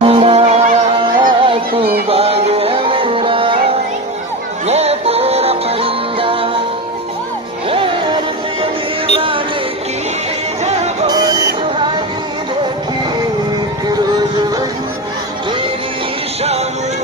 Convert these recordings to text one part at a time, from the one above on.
तू बाग है मेरा, मैं तेरा परिंदा। दीवाने की जब दुहाई देखी, कि रोज वही तेरी शाम हो।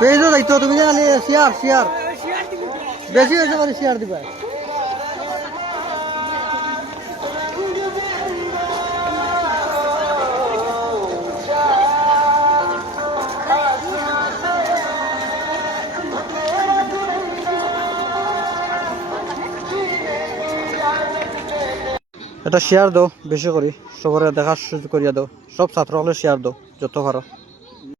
পেজও যাইতো তুমি জানি শেয়ার শেয়ার বেশি হয়েছে মানে শেয়ার দিবা। এটা শেয়ার দাও বেশি করে, সবার দেখার সুযোগ করিয়া দাও, সব ছাত্র হলে শেয়ার দাও যত পারো।